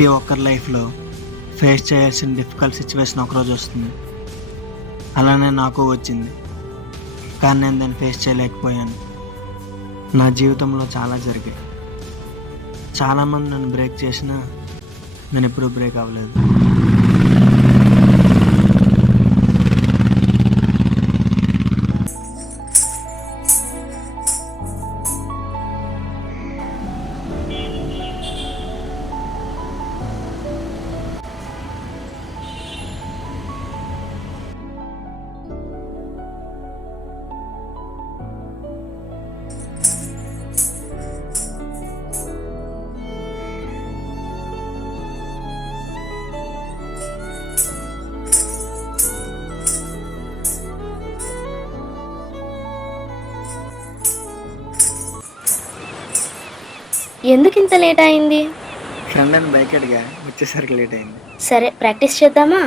ప్రతి ఒక్కరి లైఫ్లో ఫేస్ చేయాల్సిన డిఫికల్ట్ సిచ్యువేషన్ ఒకరోజు వస్తుంది. అలానే నాకు వచ్చింది, కానీ నేను దాన్ని ఫేస్ చేయలేకపోయాను. నా జీవితంలో చాలా జరిగాయి. చాలామంది నన్ను బ్రేక్ చేసినా నేను ఎప్పుడూ బ్రేక్ అవ్వలేదు. ఎందుకు ఇంత లేట్ అయింది? ఫ్రెండ్ అని బైక్ అడిగా, వచ్చేసరికి లేట్ అయింది. సరే ప్రాక్టీస్ చేద్దామా?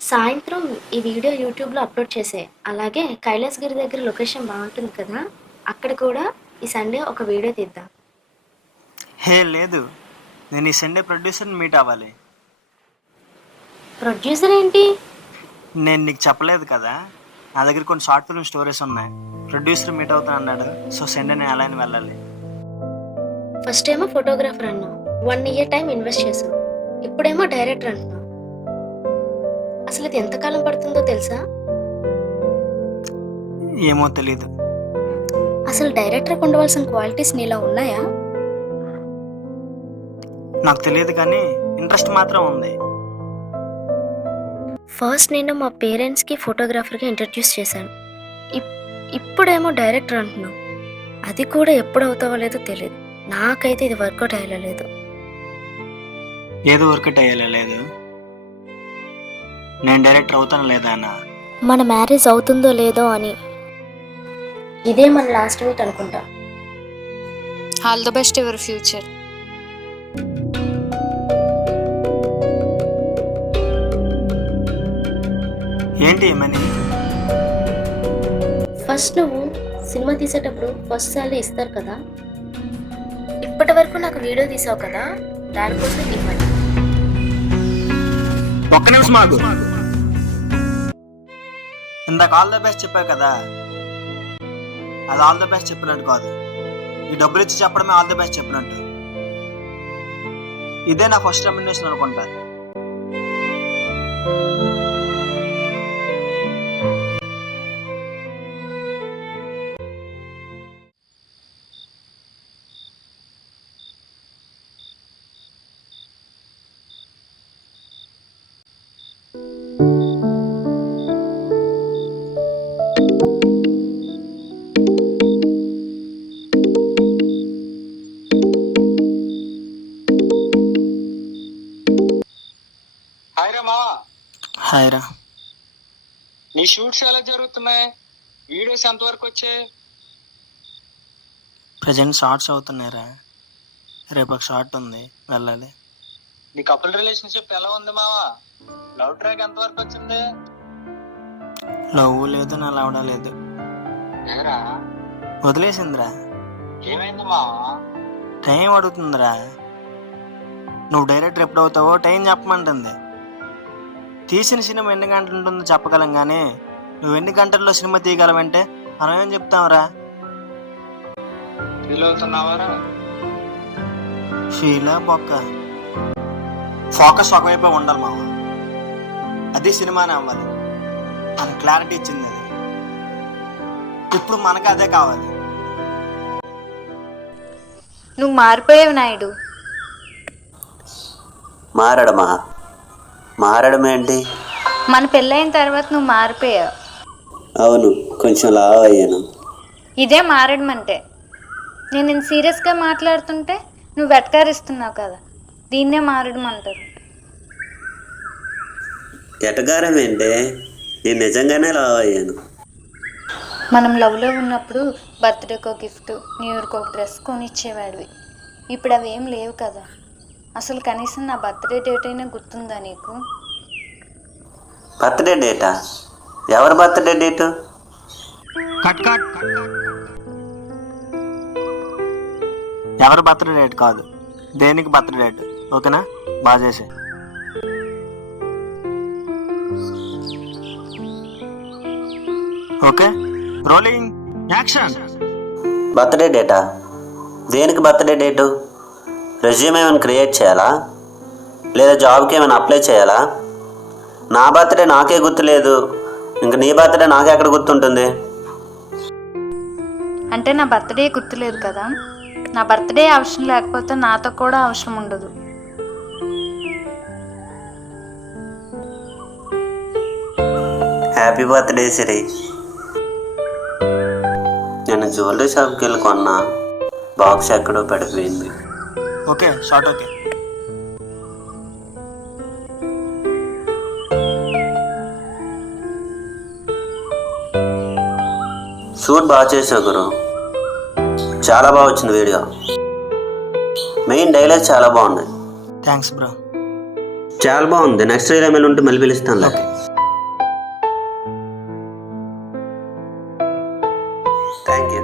సాయంత్రం ఈ వీడియో యూట్యూబ్లో అప్లోడ్ చేసే, అలాగే కైలాసగిరి దగ్గర లొకేషన్ బాగుంటుంది కదా, అక్కడ కూడా ఈ సండే ఒక వీడియో తీద్దాం. హే లేదు, నేను ఈ సండే ప్రొడ్యూసర్ని మీట్ అవ్వాలి. ప్రొడ్యూసర్ ఏంటి? నేను నీకు చెప్పలేదు కదా, నా దగ్గర కొన్ని షార్ట్ ఫిల్మ్ స్టోరీస్ ఉన్నాయి. ప్రొడ్యూసర్ మీట్ అవుతాను అన్నాడు, సో సండే నేను ఎలా అయినా వెళ్ళాలి. ఫస్ట్ ఏమో ఫోటోగ్రాఫర్ అన్నావు, 1 year టైం ఇన్వెస్ట్ చేసావు. ఇప్పుడేమో డైరెక్టర్ అంటున్నావు. అసలు ఇది ఎంతకాలం పడుతుందో తెలుసా? ఏమో తెలీదు. అసలు డైరెక్టర్కి ఉండవలసిన క్వాలిటీస్ నీలో ఉన్నాయా? నాకు తెలియదు, కానీ ఇంట్రెస్ట్ మాత్రం ఉంది. ఫస్ట్ నేను మా పేరెంట్స్కి ఫోటోగ్రాఫర్గా ఇంట్రడ్యూస్ చేశాను. ఇప్పుడేమో డైరెక్టర్ అంటున్నావు. అది కూడా ఎప్పుడు అవుతావో లేదో తెలియదు. నాకైతే ఇది వర్కౌట్ అయ్యలేదు. ఏదో వర్కౌట్ అయ్యేలా లేదు. నేను డైరెక్టర్ అవుతాను లేదా అన్న, మన మ్యారేజ్ అవుతుందో లేదో అని. ఇదే మన లాస్ట్ మీట్ అనుకుంటా. All the best your future. ఏంటి ఏమని? ఫస్ట్ నువ్వు సినిమా తీసేటప్పుడు ఫస్ట్ సాలరీ ఇస్తారు కదా, ఇప్పటి వరకు నాకు వీడియో తీసావు కదా, దానికోసం ఇవ్వండి. ఒక్క నిమిషం ఆగు. ఇందాక ఆల్ ద బెస్ట్ చెప్పావు కదా, అది ఆల్ ద బెస్ట్ చెప్పినట్టు కాదు. ఈ డబ్బులు ఇచ్చి చెప్పడమే ఆల్ ద బెస్ట్ చెప్పినట్టు. ఇదే నా ఫస్ట్ రెమ్యునరేషన్ అనుకుంటా. హాయ్ రా. నీ షూట్స్ ఎలా జరుగుతున్నాయి? వీడియోస్ ఎంతవరకు వచ్చాయి? ప్రజెంట్ షార్ట్స్ అవుతున్నాయిరా, రేపు ఒక షార్ట్ ఉంది, వెళ్ళాలి. నీ కపుల్ రిలేషన్షిప్ ఎలా ఉంది మావా? లవ్ ట్రాక్ ఎంతవరకు వచ్చింది? లవ్ లేదు, నా లవడా లేదు. ఏరా వదిలేసిందిరా. ఏమైంది మావా? టైం అడుగుతుందిరా. నువ్వు డైరెక్టర్ ఎప్పుడు అవుతావో టైం చెప్పమంటుంది. తీసిన సినిమా ఎన్ని గంటలు ఉంటుందో చెప్పగలం కానీ నువ్వు ఎన్ని గంటల్లో సినిమా తీయగలవంటే మనం ఏం చెప్తాంరా? ఫీల్ అవుతున్నావారా? ఫీలా బొక్క. ఫోకస్ ఒకవైపే ఉండాలి మామ. అది సినిమానే అవ్వాలి అని క్లారిటీ ఇచ్చింది అది. ఇప్పుడు మనకు అదే కావాలి. నువ్వు మారిపోయావు నాయుడు. మారడమేంటి? మన పెళ్ళైన తర్వాత నువ్వు మారిపోయావు. అవును, కొంచెం లావు అయ్యాను. ఇదే మారడం అంటే. నేను సీరియస్గా మాట్లాడుతుంటే నువ్వు వెటకారిస్తున్నావు కదా, దీన్నే మారడం అంటారు. ఎటగారం ఏంటే? నేను నిజంగానే లావు అయ్యాను. మనం లవ్లో ఉన్నప్పుడు బర్త్డేకి ఒక గిఫ్ట్, న్యూ ఇయర్కి ఒక డ్రెస్ కొనిచ్చేవాడివి. ఇప్పుడు అవి ఏం లేవు కదా. అసలు కనీసం నా బర్త్డే డేట్ అయినా గుర్తుందా నీకు? Birthday data? ఎవరి బర్త్డే డేటు? Cut cut. ఎవరి బర్త్డే డేట్ కాదు, దేనికి బర్త్డే డేట్. ఓకేనా? బాగా చేసే. Okay, rolling action. Birthday data? దేనికి బర్త్డే డేటు? రెజ్యూమ్ ఏమైనా క్రియేట్ చేయాలా, లేదా జాబ్కి ఏమైనా అప్లై చేయాలా? నా బర్త్డే నాకే గుర్తులేదు, ఇంకా నీ బర్త్డే నాకే ఎక్కడ గుర్తుంటుంది? అంటే నా బర్త్డే గుర్తులేదు కదా. నా బర్త్డే అవసరం లేకపోతే నాతో కూడా అవసరం ఉండదు. హ్యాపీ బర్త్డే సిరి. నేను జ్యువెలరీ షాప్కి వెళ్ళి కొన్నా, బాక్స్ ఎక్కడో పడిపోయింది. Okay, short. ఓకే, షూట్ బాగా చేసావు గురు, చాలా బాగా వచ్చింది వీడియో. మెయిన్ డైలాగ్స్ చాలా బాగున్నాయి. Thanks bro. చాలా బాగుంది. నెక్స్ట్ రీల్ ఏమైనా ఉంటే మళ్ళీ పిలుస్తాను. Thank you.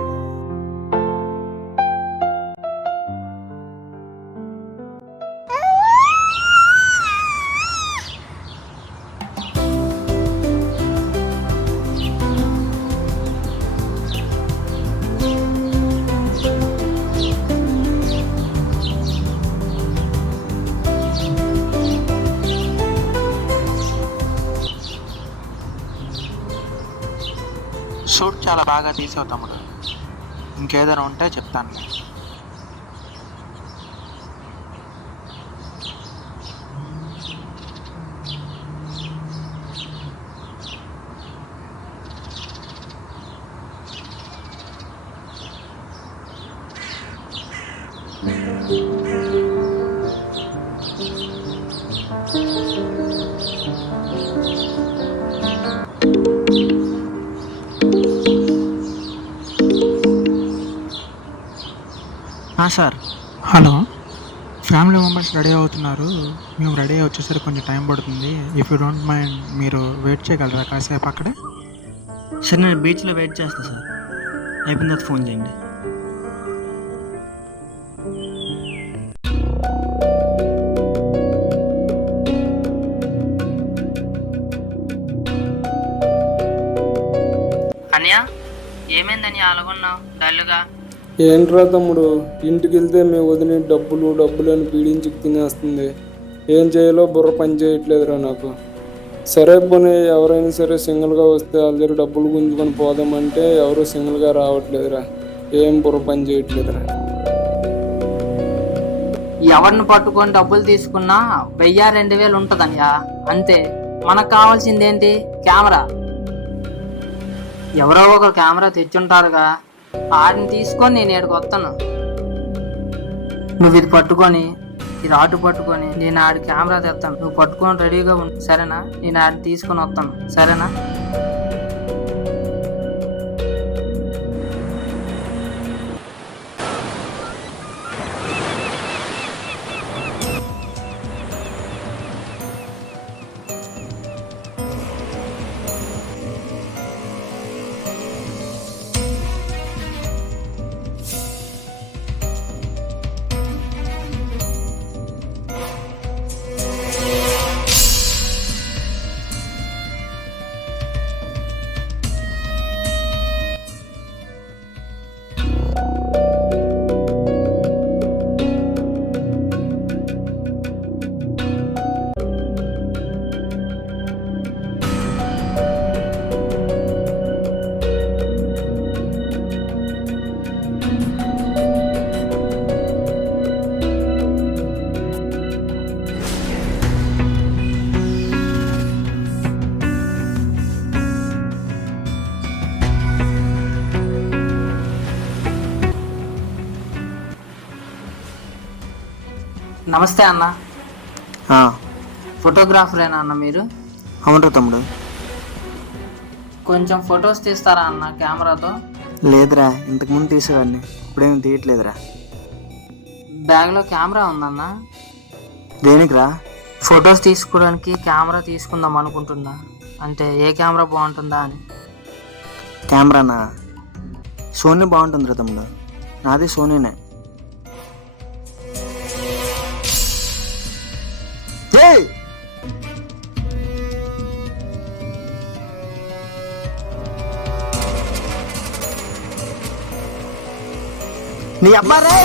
షూట్ చాలా బాగా తీసావు తమ్ముడు. ఇంకేదైనా ఉంటే చెప్తాను. Sir. Hello, family members ready అవుతున్నారు. మేము రెడీ అయ్యి వచ్చేసరికి కొంచెం టైం పడుతుంది. ఇఫ్ యూ డోంట్ మైండ్ మీరు వెయిట్ చేయగలరా కాసేపు అక్కడే? సార్ నేను బీచ్లో వెయిట్ చేస్తాను సార్. అయిపోయిన తర్వాత ఫోన్ చేయండి. అన్నయ్య, ఏమైందని అలాగున్నావు డల్లుగా? ఏంట్రా తమ్ముడు, ఇంటికి వెళ్తే మీ వదిన డబ్బులు అని పీడించి తినేస్తుంది. ఏం చేయాలో బుర్ర పని చేయట్లేదురా నాకు. సరే పోనీ ఎవరైనా సరే సింగిల్గా వస్తే వాళ్ళ దగ్గర డబ్బులు గుంజుకొని పోదామంటే ఎవరు సింగిల్గా రావట్లేదురా. ఏం బుర్ర పని చేయట్లేదురా. ఎవరిని పట్టుకొని డబ్బులు తీసుకున్నా 1000-2000 ఉంటుందయ్యా, అంతే. మనకు కావాల్సింది ఏంటి? కెమెరా. ఎవరో ఒకరు కెమెరా తెచ్చుంటారుగా, ఆడిని తీసుకొని నేను ఇక్కడికి వస్తాను. నువ్వు ఇది పట్టుకొని, ఈ రాటు పట్టుకొని నేను ఆడి కెమెరా తెస్తాను. నువ్వు పట్టుకొని రెడీగా ఉండు, సరేనా? నేను ఆడిని తీసుకొని వస్తాను, సరేనా? నమస్తే అన్న, ఆ, ఫోటోగ్రాఫరేనా అన్న మీరు? అవునరా తమ్ముడు. కొంచెం ఫొటోస్ తీస్తారా అన్న కెమెరాతో? లేదురా, ఇంతకుముందు తీసేవాడిని, ఇప్పుడేం తీయట్లేదురా. బ్యాగ్లో కెమెరా ఉందన్న. దేనికిరా? ఫొటోస్ తీసుకోవడానికి కెమెరా తీసుకుందాం అనుకుంటున్నా. అంటే ఏ కెమెరా బాగుంటుందా అని. కెమెరానా? సోనీ బాగుంటుందిరా తమ్ముడు, నాది సోనీనే. ఏయ్! నీ అబ్బా రే!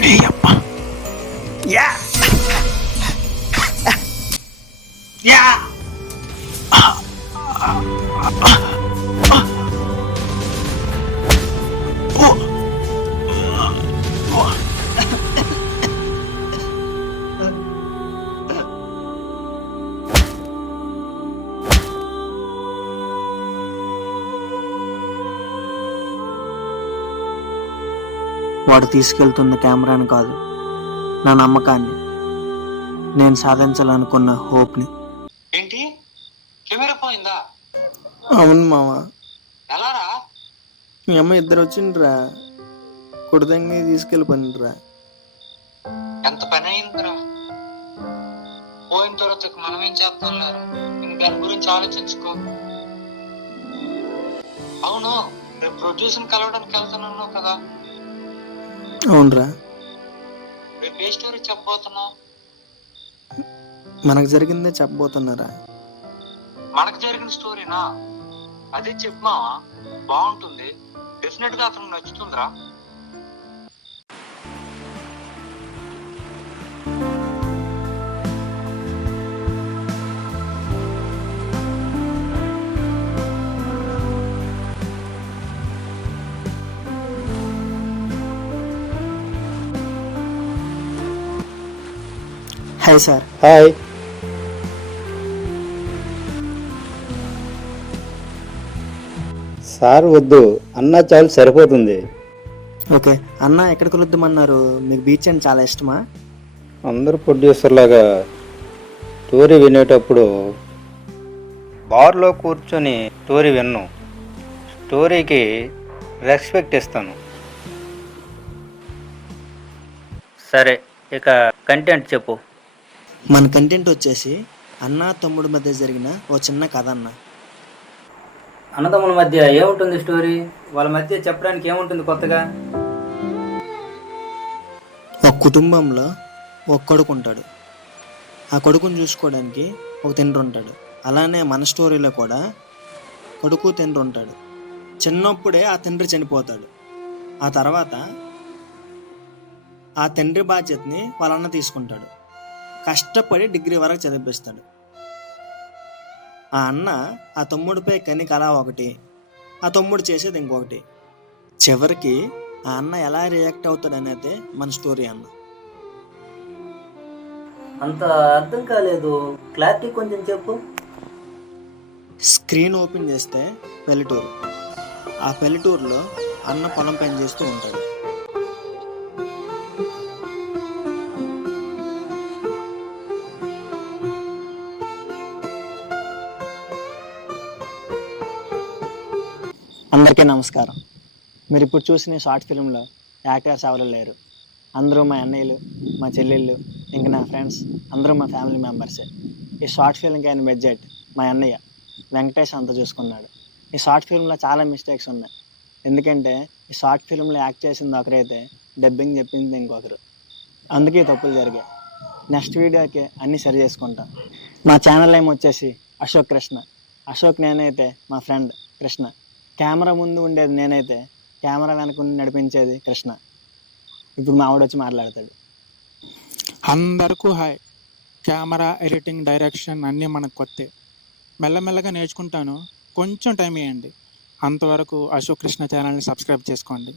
నీ అబ్బా. యా! యా! వాడు తీసుకెళ్తున్న కెమెరాని కాదు, నా నమ్మకాన్ని, నేను సాధించాలనుకున్న హోప్ని. ఏంటి, కెమెరా పోయిందా? అవును మామ. ఎలారా? మీ అమ్మ ఇద్దరు వచ్చిండ్రా, కుడదంగి తీసుకెళ్ళిపోయినరా. ఎంత పని అయిందిరా. పోయిన తర్వాత మనం ఏం చేస్తాం లేరా, ఇంక దాని గురించి ఆలోచించుకో. అవును, రేపు ప్రొడ్యూసర్ని కలవడానికి వెళ్తున్నావు కదా? అవునరా. రేపు ఏ స్టోరీ చెప్పబోతున్నావు? మనకు జరిగిందే చెప్పబోతున్నారా. మనకు జరిగిన స్టోరీనా? అదే చెప్పమావా, బాగుంటుంది. డెఫినెట్ గా అతనికి నచ్చుతుందిరా. Hi sir. హాయ్. సార్ వద్దు, అన్నా చాలు, సరిపోతుంది. ఓకే అన్న, ఎక్కడ కలుద్దామన్నారు? మీకు బీచ్ అంటే చాలా ఇష్టమా? అందరు ప్రొడ్యూసర్ లాగా స్టోరీ వినేటప్పుడు బార్లో కూర్చొని స్టోరీ విన్ను, స్టోరీకి రెస్పెక్ట్ ఇస్తాను. సరే, ఇక కంటెంట్ చెప్పు. మన కంటెంట్ వచ్చేసి అన్న తమ్ముడు మధ్య జరిగిన ఓ చిన్న కథ అన్న. అన్నదమ్ముల మధ్య ఏముంటుంది స్టోరీ? వాళ్ళ మధ్య చెప్పడానికి ఏముంటుంది కొత్తగా? ఒక కుటుంబంలో ఒక కొడుకు ఉంటాడు. ఆ కొడుకుని చూసుకోవడానికి ఒక తండ్రి ఉంటాడు. అలానే మన స్టోరీలో కూడా కొడుకు తండ్రి ఉంటాడు. చిన్నప్పుడే ఆ తండ్రి చనిపోతాడు. ఆ తర్వాత ఆ తండ్రి బాధ్యతని వాళ్ళ అన్న తీసుకుంటాడు. కష్టపడి డిగ్రీ వరకు చదివిస్తాడు. ఆ అన్న ఆ తమ్ముడిపై కని కళ ఒకటి, ఆ తమ్ముడు చేసేది ఇంకొకటి. చివరికి ఆ అన్న ఎలా రియాక్ట్ అవుతాడు అనేది మన స్టోరీ అన్న. అంత అర్థం కాలేదు, క్లారిటీ కొంచెం చెప్పు. స్క్రీన్ ఓపెన్ చేస్తే పల్లెటూరు. ఆ పల్లెటూరులో అన్న పొలం పని చేస్తూ ఉంటాడు. అందరికీ నమస్కారం. మీరు ఇప్పుడు చూసిన షార్ట్ ఫిల్మ్లో యాక్టర్స్ ఎవరు లేరు. అందరూ మా అన్నయ్యలు, మా చెల్లెళ్ళు, ఇంక నా ఫ్రెండ్స్, అందరూ మా ఫ్యామిలీ మెంబర్సే. ఈ షార్ట్ ఫిల్మ్కి అయిన బడ్జెట్ మా అన్నయ్య వెంకటేష్ అంతా చూసుకున్నాడు. ఈ షార్ట్ ఫిల్మ్లో చాలా మిస్టేక్స్ ఉన్నాయి. ఎందుకంటే ఈ షార్ట్ ఫిల్మ్లో యాక్ట్ చేసింది ఒకరైతే డబ్బింగ్ చెప్పింది ఇంకొకరు. అందుకే తప్పులు జరిగాయి. నెక్స్ట్ వీడియోకి అన్నీ సరి చేసుకుంటా. మా ఛానల్ నేమ్ వచ్చేసి అశోక్ కృష్ణ. అశోక్ నేనైతే మా ఫ్రెండ్ కృష్ణ. కెమెరా ముందు ఉండేది నేనైతే కెమెరా వెనక ఉండి నడిపించేది కృష్ణ. ఇప్పుడు మా ఆవిడ వచ్చి మాట్లాడతాడు. అందరికీ హాయ్. కెమెరా, ఎడిటింగ్, డైరెక్షన్ అన్నీ మనకు కొత్తే. మెల్లమెల్లగా నేర్చుకుంటాను, కొంచెం టైం ఇవ్వండి. అంతవరకు అశోక్ కృష్ణ ఛానల్ని సబ్స్క్రైబ్ చేసుకోండి.